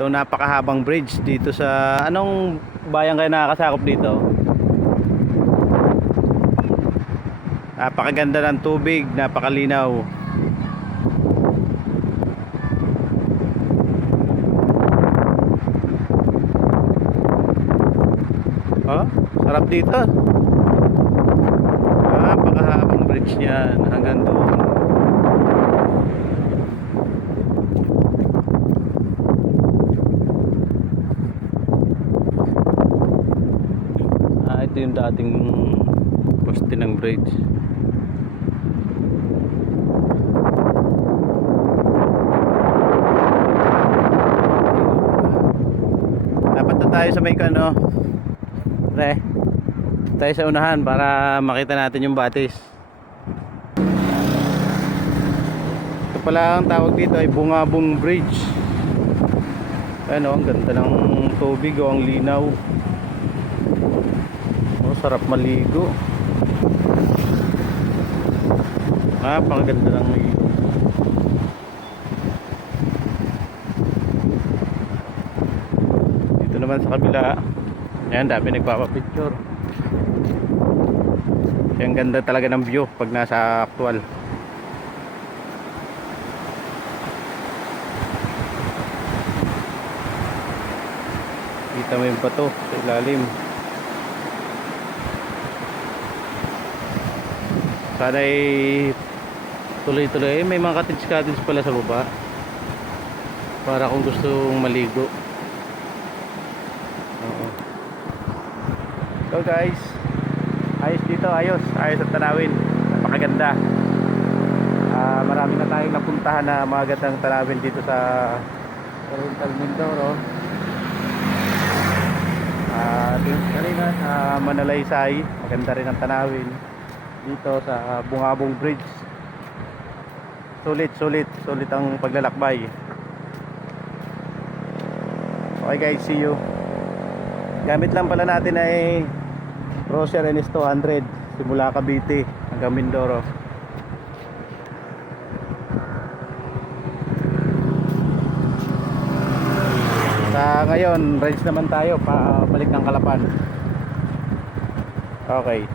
Ito napakahabang bridge dito sa anong bayan kayo nakakasakop dito? Napakaganda ng tubig, napakalinaw. Oh, sarap dito. Napakahabang bridge niyan hanggang doon. Ito yung dating poste ng bridge. Dapat na tayo sa may kano. Pre, tayo sa unahan para makita natin yung batis. Ito pala ang tawag dito ay Bungabong Bridge. Ano, ang ganda ng tubig, oh, ang linaw. Oh, sarap maligo. Napakaganda ng ligo. Dito naman sa kabila, yan, dami nagpapapicture. Kaya ang ganda talaga ng view pag nasa actual. Kita mo yung bato sa ilalim. Sana ay tuloy-tuloy. May mga cottage pala sa baba para kung gustong maligo. Oo. So guys, ayos dito, ayos ang tanawin, napakaganda. Marami na tayong napuntahan na mga gandang tanawin dito sa Oriental Mindoro. Kanina Manalaysay, maganda rin ang tanawin dito sa Bungabong Bridge. Sulit ang paglalakbay. Okay guys, see you. Gamit lang pala natin ay Roser NS200 simula Cavite hanggang Mindoro. Sa ngayon, range naman tayo pa balik ng Calapan. Okay.